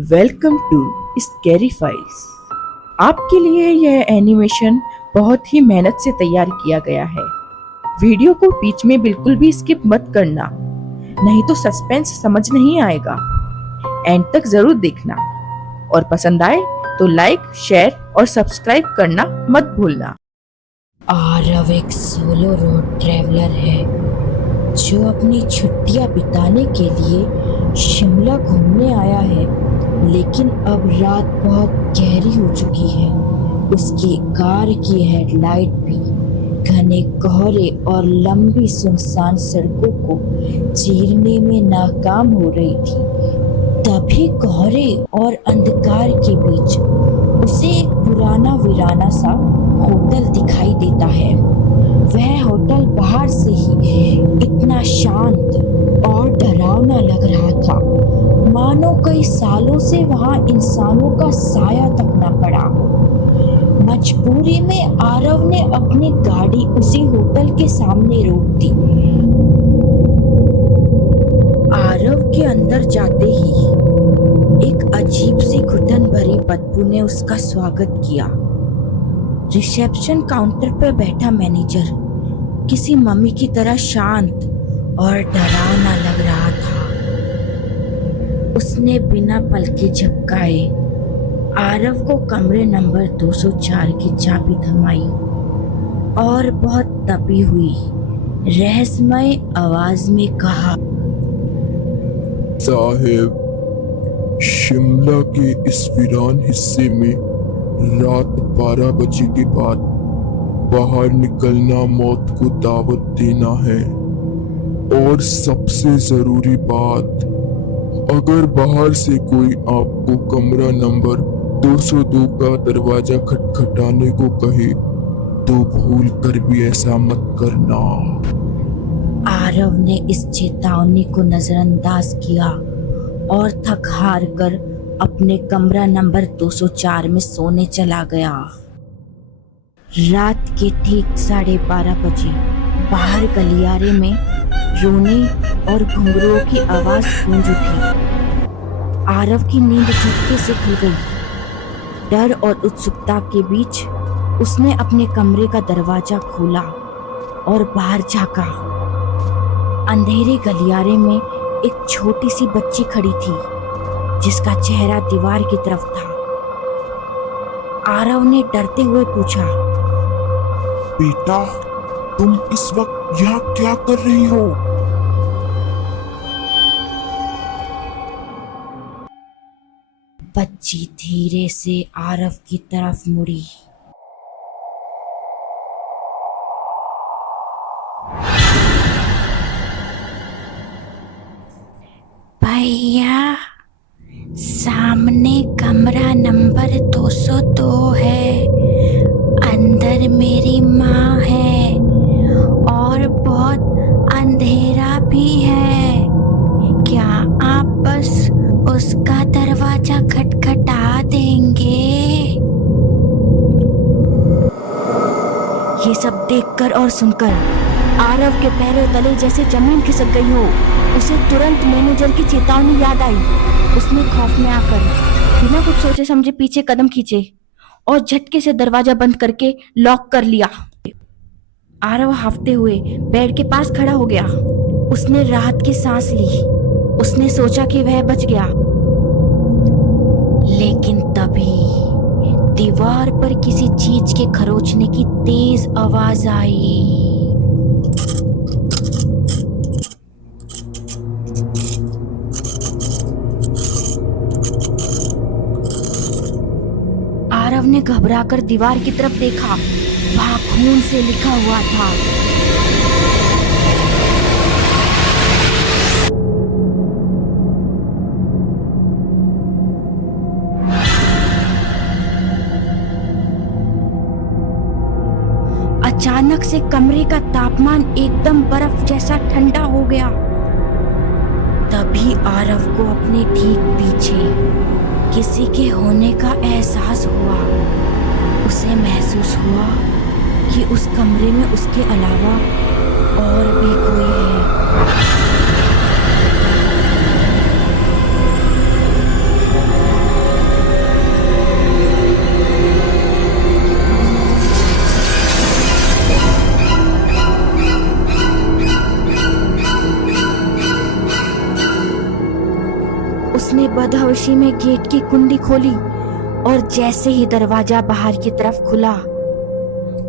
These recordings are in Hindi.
Welcome to scary files. आपके लिए यह एनिमेशन बहुत ही मेहनत से तैयार किया गया है। वीडियो को बीच में बिल्कुल भी स्किप मत करना, नहीं तो सस्पेंस समझ नहीं आएगा। एंड तक जरूर देखना और पसंद आए तो लाइक, शेयर और सब्सक्राइब करना मत भूलना। आरव एक सोलो रोड ट्रैवलर है जो अपनी छुट्टियां बिताने के लिए शिमला घूमने आया है, लेकिन अब रात बहुत गहरी हो चुकी है। उसकी कार की हेडलाइट भी घने कोहरे और लंबी सुनसान सड़कों को चीरने में नाकाम हो रही थी। तभी कोहरे और अंधकार के बीच उसे एक पुराना वीराना सा होटल दिखाई देता है। वह होटल बाहर से ही इतना शांत और डरावना लग रहा था, मानो कई सालों से वहां इंसानों का साया तक न पड़ा। मजबूरी में आरव ने अपनी गाड़ी उसी होटल के सामने रोक दी। आरव के अंदर जाते ही एक अजीब सी घुटन भरी बदबू ने उसका स्वागत किया। रिसेप्शन काउंटर पर बैठा मैनेजर किसी मम्मी की तरह शांत और डरावना लग रहा था। उसने बिना पलके झपकाए आरव को कमरे नंबर 204 की चाबी थमाई और बहुत दबी हुई रहस्यमय आवाज में कहा, साहेब, शिमला के इस वीरान हिस्से में रात 12 बजे के बाद बाहर निकलना मौत को दावत देना है। और सबसे जरूरी बात, अगर बाहर से कोई आपको कमरा नंबर 202 का दरवाजा खटखटाने को कहे तो भूल कर भी ऐसा मत करना। आरव ने इस चेतावनी को नजरअंदाज किया और थक हार कर अपने कमरा नंबर 204 में सोने चला गया। रात के ठीक 12:30 बजे बाहर गलियारे में रोने और घुंघरुओं की आवाज गूंज उठी। आरव की नींद झटके से खुल गई। डर और उत्सुकता के बीच उसने अपने कमरे का दरवाजा खोला और बाहर झांका। अंधेरे गलियारे में एक छोटी सी बच्ची खड़ी थी जिसका चेहरा दीवार की तरफ था। आरव ने डरते हुए पूछा, बेटा, तुम इस वक्त यहाँ क्या कर रही हो? बच्ची धीरे से आरव की तरफ मुड़ी। भैया, सामने कमरा नंबर 202 है। अंदर मेरी माँ है और बहुत अंधेरा भी है। क्या आप बस उसका दरवाजा खटखटा देंगे? ये सब देखकर और सुनकर आरव के पैरों तले जैसे जमीन खिसक गई हो। उसे तुरंत मैनेजर की चेतावनी याद आई। उसने खौफ में आकर बिना कुछ सोचे समझे पीछे कदम खींचे और झटके से दरवाजा बंद करके लॉक कर लिया। आरव हाफते हुए बेड के पास खड़ा हो गया। उसने राहत की सांस ली। उसने सोचा कि वह बच गया, लेकिन तभी दीवार पर किसी चीज के खरोंचने की तेज आवाज आई। आरव ने घबराकर दीवार की तरफ देखा। वहां खून से लिखा हुआ था, अचानक से कमरे का तापमान एकदम बर्फ जैसा ठंडा हो गया। तभी आरव को अपने ठीक पीछे किसी के होने का एहसास हुआ। उसे महसूस हुआ कि उस कमरे में उसके अलावा और भी कोई है। उसने बदहवशी में गेट की कुंडी खोली और जैसे ही दरवाजा बाहर की तरफ खुला,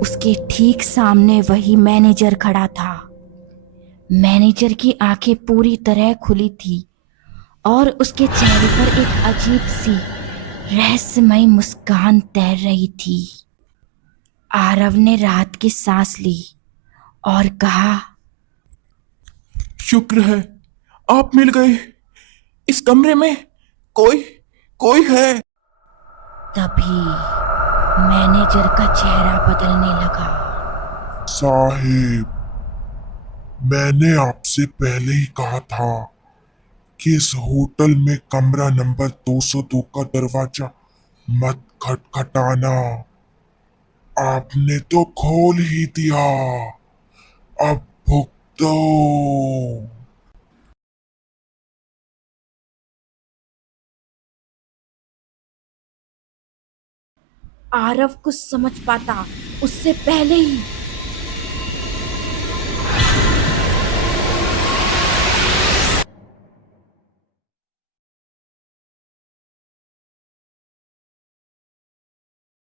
उसके ठीक सामने वही मैनेजर खड़ा था। मैनेजर की आंखें पूरी तरह खुली थी और उसके चेहरे पर एक अजीब सी रहस्यमय मुस्कान तैर रही थी। आरव ने राहत की सांस ली और कहा, शुक्र है आप मिल गए। इस कमरे में कोई कोई है। तभी मैनेजर का चेहरा बदलने लगा। साहिब, मैंने आपसे पहले ही कहा था कि इस होटल में कमरा नंबर 202 का दरवाजा मत खटखटाना। आपने तो खोल ही दिया, अब भुगतो। आरव कुछ समझ पाता उससे पहले ही